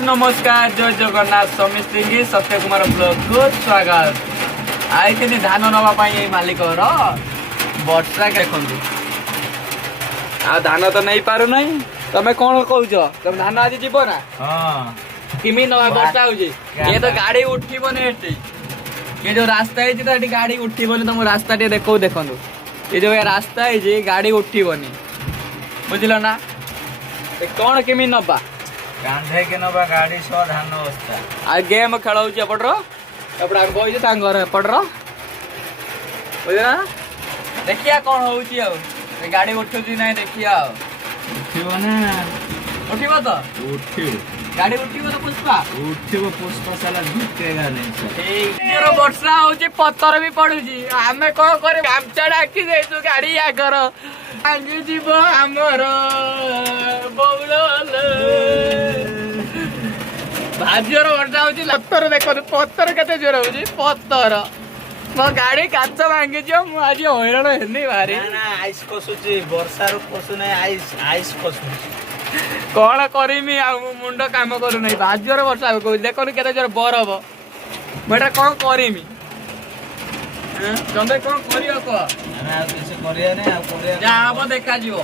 नमस्कार जय जगन्नाथ समिस्त्री सत्य कुमार ब्लॉग को स्वागत। आई धान नापी मालिक वर्षा देखु आ धान तो नहीं पार ना तमें कौन कौच तुम धान आज जीव ना किमी ना वर्षा हो ये तो गाड़ी उठबनी ये जो रास्ता है तो गाड़ी उठबनी तुम रास्ता टे देखो देखो ये जो रास्ता है गाड़ी उठबनी बुझल ना कौन केमी नबा कांधे के नबा गाड़ी सह धान अवस्था आ गेम खेल एपटर एपटे आगे बही घर एपटर बुझा देखिया कौन हो गाड़ी उठुची ना देखिया उठिबो ना उठिबो तो गाड़ी उठिबो तो पुष्पा उठिबो पुष्पा साला झुकेगा नहीं ठीक वर्षा होची पत्थर भी पड़ुची आमे कौन करे गामचा डाकी देसु गाड़ी आगर आगे जीव आमर बौल भाजर वर्षा होची पत्थर देखो पत्थर केते जोर होची पत्थर मो गाड़ी काच भांगी मु आज हैरान हेनी भारी ना आइस खसुची वर्षा रो खसु नै आइस आइस खसुची कौन करमी आ मुंड काम करू नहीं भाजर वर्षा देखो केते जोर बरफ मुझे कौन करमी चंद्र कौन कर ना किसी करिया नै आ करिया जा देखा जीव।